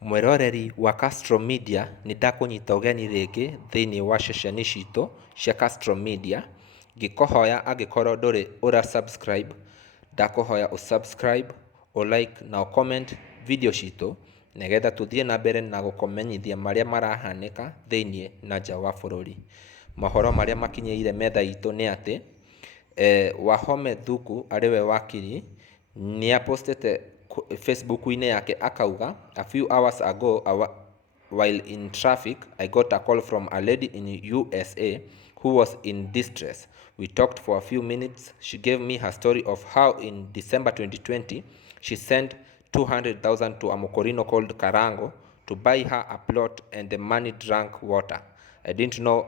Mwiroreri wa Castro Media nĩ ndakũnyita ũgeni rĩngĩ thĩinĩ wa ceceni citũ cia Castro Media. Ngĩkũhoya angĩkorwo ndũrĩ subscribe, ndakũhoya subscribe, like na comment video citũ nĩgetha tũthiĩ na mbere na gũkũmenyithia marĩa marahanĩka thĩinĩ na nja wa bũrũri. Mohoro marĩa makinyĩire metha itũ nĩ atĩ Wahome Thuku ariwe wakiri nĩ apostete Facebook-inĩ yake akauga, a few hours ago while in traffic I got a call from a lady in USA who was in distress. We talked for a few minutes. She gave me her story of how in December 2020 she sent 200,000 to a Mokorino called KARANGU to buy her a plot, and the money drank water. I didn't know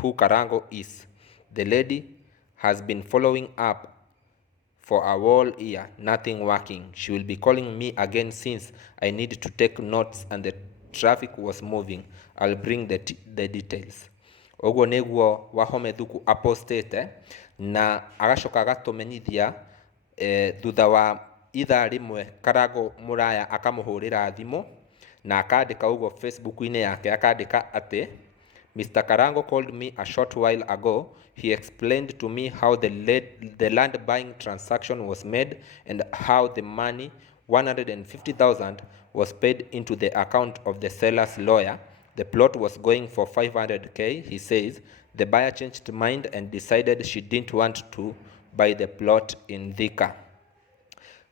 who KARANGU is. The lady has been following up for a whole year, nothing working. She will be calling me again since I need to take notes and the traffic was moving. I'll bring the details. Oguo nĩguo Wahome Thuku apostete na agacoka agatũmenyithia thutha wa ithaa rĩmwe KARANGU MURAYA akamũhũrĩra thimũ na akandĩka ũguo Facebook-inĩ yake, akandĩka atĩ Mr. KARANGU called me a short while ago. He explained to me how the land buying transaction was made and how the money, 150,000, was paid into the account of the seller's lawyer. The plot was going for 500k, he says. The buyer changed mind and decided she didn't want to buy the plot in THUTHA.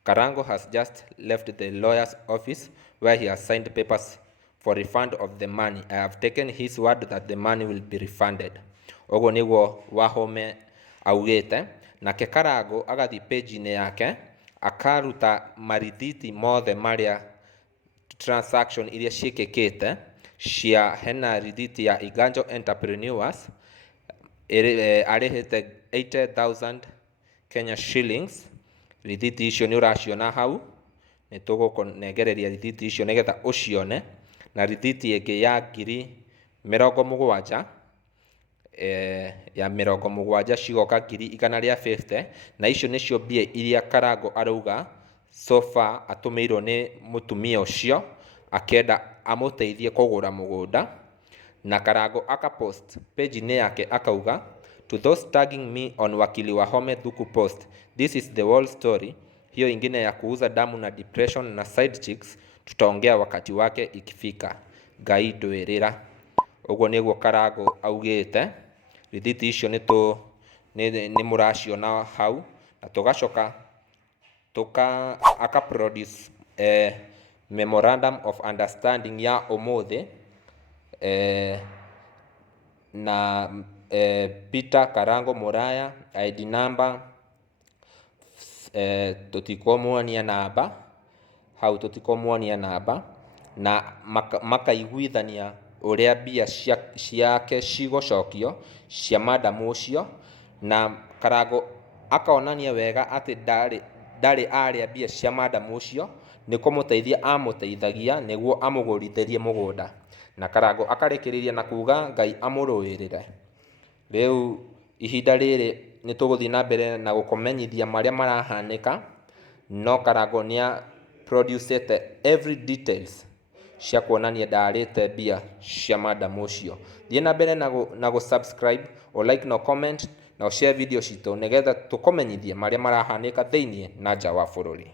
KARANGU has just left the lawyer's office where he has signed papers for refund of the money. I have taken his word that the money will be refunded. Oguo nĩguo Wahome augĩte. Nake KARANGU agathi page-inĩ yake akaruta marithiti mothe marĩa transaction iria ciĩkĩkĩte cia hena rithiti ya Iganjo Entrepreneurs arĩhĩte 80,000 Kenya shillings. Rithiti icio nĩ ũraciona hau, nĩ tũgũkũnengereria rithiti icio nĩgetha ũcione, na rithiti ĩngĩ ya 70,000 ya 70,000 cigoka 150, na icio nĩcio mbia iria KARANGU arauga so far atũmĩirwo nĩ mũtumia ũcio akĩenda amũteithie kũgũra mũgũnda. Na KARANGU akapost page-inĩ yake akauga, to those tagging me on Wakili Wahome Thuku post, this is the whole story. Hiyo ingine ya kuuza damu na depression na side chicks tutaongea wakati wake ikifika. Ngai ndwĩrĩra. Ũguo nĩguo KARANGU augĩte. Rithiti icio nĩ mũraciona hau, na tũgacoka aka-produce memorandum of understanding ya ũmũthĩ na Peter KARANGU MURAYA, ID number tũtikũmuonia namba hau, tũtikũmuonia namba, na makaiguithania ũrĩa mbia ciake cigũcokio cia madamu ũcio. Na KARANGU akaonania wega atĩ ndarĩ arĩa mbia cia madamu ũcio, nĩ kũmũteithia amũteithagia nĩguo amũgũrithĩrie mũgũnda. Na KARANGU akarĩkĩrĩria na kuga Ngai amũrũĩrĩre. Rĩu ihinda rĩrĩ nĩ tũgũthiĩ na mbere na gũkũmenyithia marĩa marahanĩka, no KARANGU nĩ producete every details cia kuonania ndarĩte mbia cia madamu ũcio. Thiĩ na mbere na gũ-subscribe, like na comment na share video citũ nĩgetha tũkũmenyithie marĩa marahanĩka thĩinĩ na nja wa bũrũri.